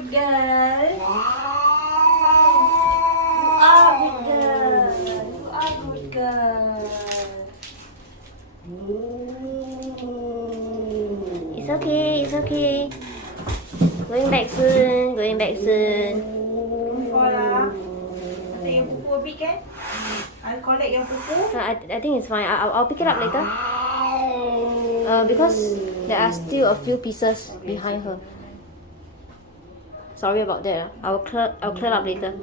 good girl. You are good girl. You are good girl. It's okay. It's okay. Going back soon. Going back soon. Don't fall lah. Take your pupu a bit kan? I'll collect your pupu. I think it's fine. I'll pick it up later. Because there are still a few pieces behind her. Sorry about that. I'll clear up later.